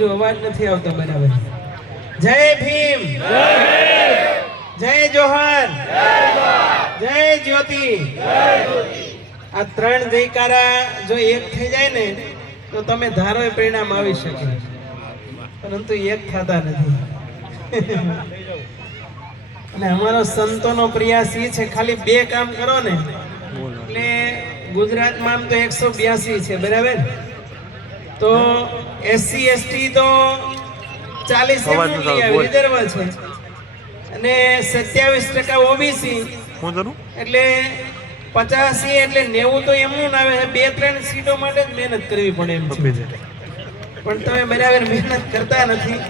હજુ અવાજ નથી આવતો બરાબર. જય ભીમ, જય જોહર, જય જ્યોતિ. આ ત્રણ જયકારા જો એક થઈ જાય ને તો તમે ધારો એ પરિણામ આવી શકે, પરંતુ એક થતા નથી. અને અમારો સંતોનો પ્રયાસ એ છે ખાલી બે કામ કરો ને એટલે ગુજરાતમાં આમ તો 182 છે બરાબર, તો એસસી એસટી તો 40 રિઝર્વ છે અને 27% ઓબીસી એટલે 85 એટલે 90 તો એમનું આવે છે. 2-3 સીટો માટે જ મહેનત કરવી પડે એમ છે, પણ તમે બરાબર મહેનત કરતા નથી.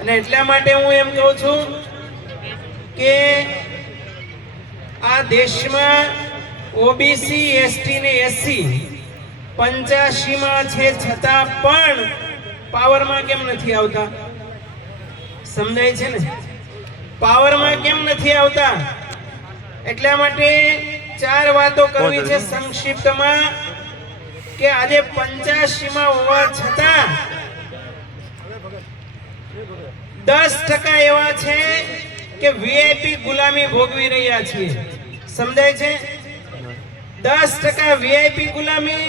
અને એટલા માટે હું એમ કહું છું કે આ દેશમાં ઓબીસી એસટી ને એસસી 85 માં છે છતાં પણ પાવરમાં કેમ નથી આવતા? સમજાય છે ને? પાવરમાં કેમ નથી આવતા? એટલા માટે 4 વાતો કરવી છે સંક્ષિપ્તમાં કે આજે 85 માં હોવા છતાં 10% એવા છે કે વીઆઈપી ગુલામી ભોગવી રહ્યા છીએ. સમજાય છે? 10% વીઆઈપી ગુલામી,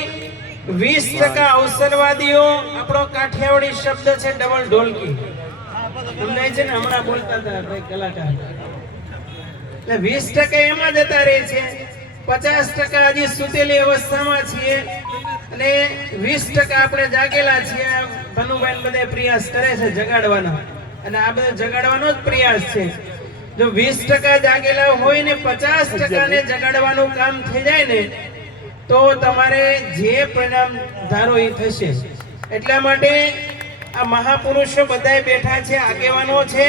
20% અવસરવાદીઓ. આપણો કાઠિયાવાડી શબ્દ છે ડબલ ઢોલકી. સમજાય છે ને? હમણાં બોલતા હતા કોઈ કલાકાર. એટલે 20% એમાં જતા રહે છે, 50% હજી સુતેલી અવસ્થામાં છીએ અને 20% આપણે જાગેલા છીએ. ભનુભાઈ બધે પ્રયાસ કરે છે જગાડવાનો, અને આ બધો જગાડવાનો જ પ્રયાસ છે. જો 20% જાગેલા હોય ને 50% ને જગાડવાનું કામ થઈ જાય ને તો તમારે જે પરિણામ ધારો એ થશે. એટલા માટે આ મહાપુરુષો બધાય બેઠા છે, આગેવાનો છે,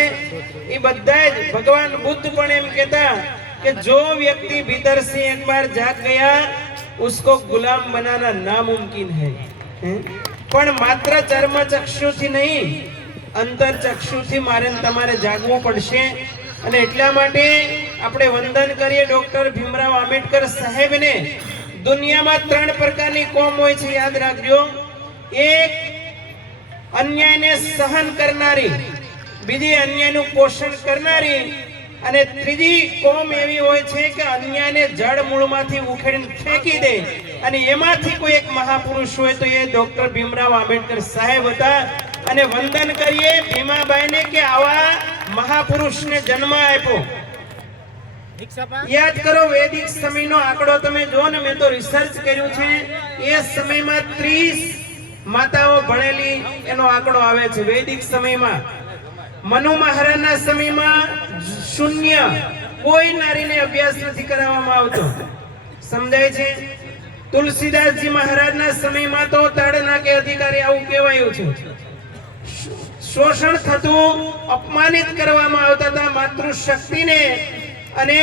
એ બધા જ ભગવાન બુદ્ધ પણ એમ કહેતા કે જો વ્યક્તિ ભીतर से एक बार जाग गया उसको गुलाम बनाना नामुमकिन है. પણ માત્ર ચર્મ ચક્ષુથી નહીં, અંતર ચક્ષુથી મારે તમારે જાગવું પડશે. અને એટલા માટે આપણે વંદન કરીએ ડોક્ટર ભીમરાવ આંબેડકર સાહેબને. દુનિયામાં 3 પ્રકારની કોમ હોય છે, યાદ રાખજો. એક અન્યાયને સહન કરનારી, બીજી અન્યાયનું પોષણ કરનારી, અને ત્રીજી કોમ એવી હોય છે કે અન્યાયને જડ મૂળમાંથી ઉખેડીને ફેંકી દે. અને એમાંથી કોઈ એક મહાપુરુષ હોય તો એ ડોક્ટર ભીમરાવ આંબેડકર સાહેબ હતા. અને વંદન કરીએ ભીમાબાઈને કે આવા મહાપુરુષને જન્મ આપ્યો. યાદ કરો વૈદિક સમયનો આંકડો તમે જો ને, મેં તો રિસર્ચ કર્યું છે, એ સમયમાં 30 માતાઓ ભણેલી એનો આંકડો આવે છે વૈદિક સમયમાં. મનુ મહારાજના સમયમાં 0, કોઈ નારીને અભ્યાસ નથી કરાવવામાં આવતો. સમજાય છે? તુલસીદાસજી મહારાજના સમયમાં તો તાડના કે અધિકારી આવું કહેવાયું છે. શોષણ થતું, અપમાનિત કરવામાં આવતા હતા માતૃશક્તિને. અને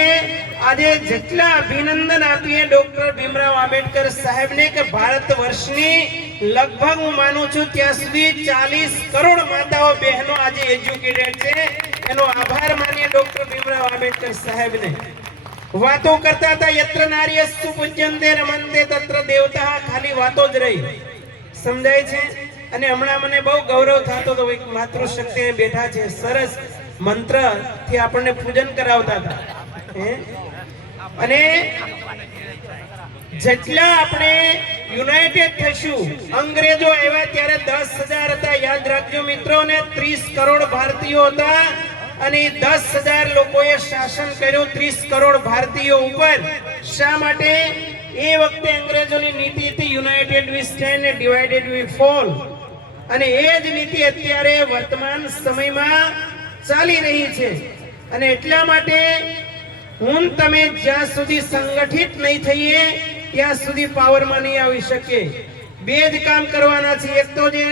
આજે જેટલા અભિનંદન આપીએ ડોક્ટર ભીમરાવ આંબેડકર સાહેબને કે ભારત વર્ષની લગભગ હું માનું છું ત્યાં સુધી 40 કરોડ માતાઓ બહેનો આજે એજ્યુકેટેડ છે. એનો આભાર માનીએ ડોક્ટર ભીમરાવ આંબેડકર સાહેબને. વાતો કરતા હતા યત્ર નાર્યસ્તુ પૂજ્યન્તે રમન્તે તત્ર દેવતા, ખાલી વાતો જ રહી. સમજાય છે? અને હમણાં મને બહુ ગૌરવ થતો હતો, એક માતૃશક્તિ બેઠા છે, સરસ મંત્ર થી આપણને પૂજન કરાવતા હતા. અને જેટલા આપણે યુનાઇટેડ થશું, અંગ્રેજો આવ્યા ત્યારે 10,000 હતા, યાદ રાખજો મિત્રો, ને 30 કરોડ ભારતીયો હતા. અને 10,000 લોકોએ શાસન કર્યું 30 કરોડ ભારતીયો ઉપર. શા માટે? એ વખતે અંગ્રેજોની નીતિ હતી યુનાઇટેડ વી સ્ટેન્ડ અને ડિવાઇડેડ વી ફોલ. અને એ જ નીતિ અત્યારે વર્તમાન સમયમાં ચાલી રહી છે. અને એટલા માટે હું તમે જ્યાં સુધી સંગઠિત નહીં થઈએ ત્યાં સુધી પાવરમાં નહીં આવી શકીએ. 2 જ કામ કરવાના છે. એક તો જે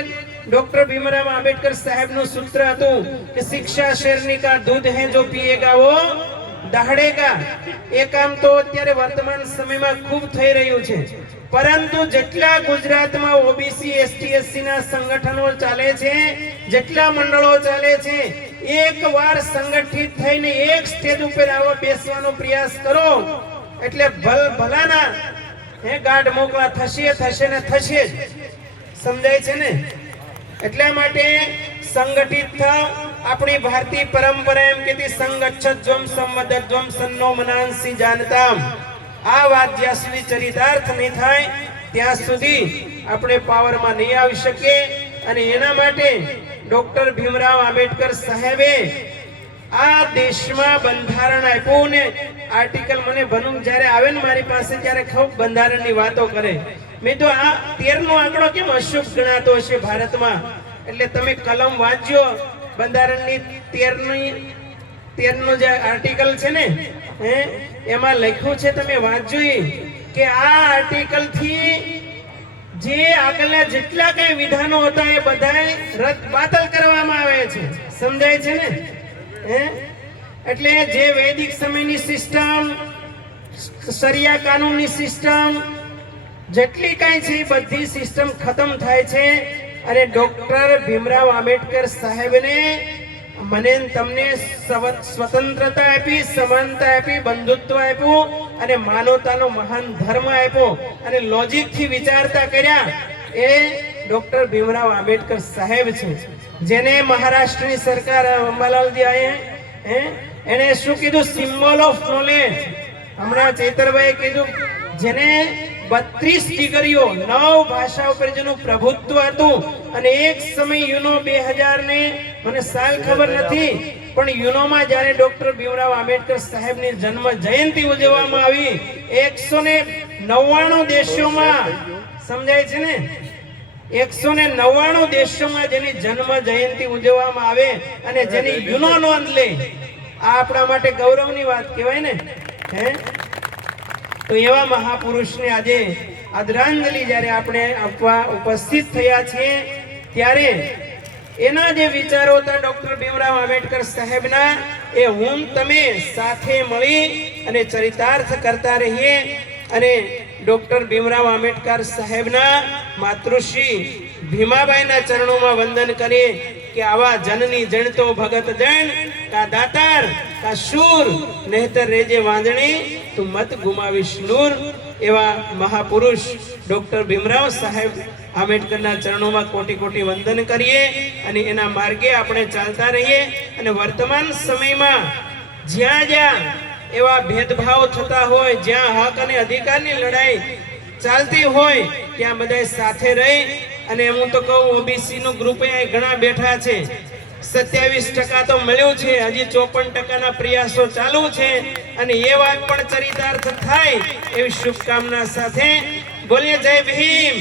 ડોક્ટર ભીમરાવ આંબેડકર સાહેબનું સૂત્ર હતું કે શિક્ષા શેરની કા દૂધ હે જો પીએગા વો દહાડેગા. એ કામ તો અત્યારે વર્તમાન સમયમાં ખૂબ થઈ રહ્યું છે. પરંતુ જેટલા ગુજરાતમાં ઓબીસી એસટી એસસી ના સંગઠનો ચાલે છે, જેટલા મંડળો ચાલે છે, એકવાર સંગઠિત થઈને એક સ્ટેજ ઉપર આવો બેસવાનો પ્રયાસ કરો એટલે ભલાના ગાઢ મોકળા થશે ને થશે જ. સમજાય છે ને? એટલા માટે સંગઠિત થાવ. આપણી ભારતીય પરંપરા એમ કહેતી સંગચ્છદ્વમ સંવદદ્વમ સન્નો મનાંસી જાનતામ. આ વાત જ્યાં સુધી ચરિતાર્થ નહીં થાય ત્યાં સુધી આપણે પાવરમાં નહીં આવી શકીએ. અને એના માટે ડોક્ટર ભીમરાવ આંબેડકર સાહેબે આ દેશમાં બંધારણ આપ્યું ને આર્ટિકલ મને ભણું જ્યારે આવે ને મારી પાસે ત્યારે ખૂબ બંધારણની વાતો કરે. મેં તો આ 13 નો આંકડો કેમ અશુભ ગણાતો હશે ભારતમાં? એટલે તમે કલમ વાંચજો બંધારણની 13 નો જે આર્ટિકલ છે ને એમાં લખ્યું છે, તમે વાંચજો કે આ આર્ટિકલ થી જે આગળના જેટલા કઈ વિધાનો હતા એ બધા રદ બાતલ કરવામાં આવે છે. સમજાય છે ને? એટલે જે વૈદિક સમયની સિસ્ટમ, શરિયા કાનૂનની સિસ્ટમ જેટલી કઈ છે એ બધી સિસ્ટમ ખતમ થાય છે. અને ડોક્ટર ભીમરાવ આંબેડકર સાહેબને મને તમને સ્વતંત્રતા આપી, સમાનતા આપી, બંધુત્વ આપ્યું અને માનવતાનો મહાન ધર્મ આપ્યો અને લોજિક થી વિચારતા કર્યા એ ડોક્ટર ભીમરાવ આંબેડકર સાહેબ છે. જેને મહારાષ્ટ્રની સરકાર અંબાલાલજી આયે એને શું કીધું? Symbol of knowledge. હમણાં ચૈતરભાઈએ કીધું જેને 32 ડિગ્રીઓ 9 ભાષા ઉપર જેનું પ્રભુત્વ હતું. અને એક સમય યુનો 2000 ને મને સાલ ખબર નથી પણ યુનોમાં જ્યારે ડોક્ટર ભીમરાવ આંબેડકર સાહેબની જન્મ જયંતિ ઉજવવામાં આવી 199 દેશોમાં. સમજાય છે ને? 199 દેશોમાં જેની જન્મ જયંતિ ઉજવવામાં આવે અને જેની યુનો નોંધ લે, આ આપણા માટે ગૌરવની વાત કહેવાય ને. તો એવા મહાપુરુષને આજે આદરાંજલિ જ્યારે આપણે આપવા ઉપસ્થિત થયા છીએ ત્યારે એના જે વિચારો હતા ડોક્ટર ભીમરાવ આંબેડકર સાહેબના એ હું તમે સાથે મળી અને ચરિતાર્થ કરતા રહીએ અને ડોક્ટર ભીમરાવ આંબેડકર સાહેબના માતૃશ્રી ભીમાબાઈના ચરણોમાં વંદન કરીએ કે આવા જનની જણતો ભગત જણ કા દાતાર કા શૂર નહીતર રેજે વાંદણી તું મત ગુમાવીશ નૂર. એવા મહાપુરુષ ડોક્ટર ભીમરાવ સાહેબ આંબેડકરના ચરણોમાં કોટી કોટી વંદન કરીએ અને એના માર્ગે આપણે ચાલતા રહીએ. અને વર્તમાન સમયમાં જ્યાં જ્યાં એવા ભેદભાવ થતા હોય, જ્યાં હક અને અધિકારની લડાઈ ચાલતી હોય ત્યાં બધા સાથે રહી. અને હું તો કહું ઓબીસી નું ગ્રુપ ઘણા બેઠા છે, 27% તો મળ્યું છે, હજી 54% પ્રયાસો ચાલુ છે અને એ વાત પણ ચરિતાર્થ થાય એવી શુભકામના સાથે બોલીએ જય ભીમ.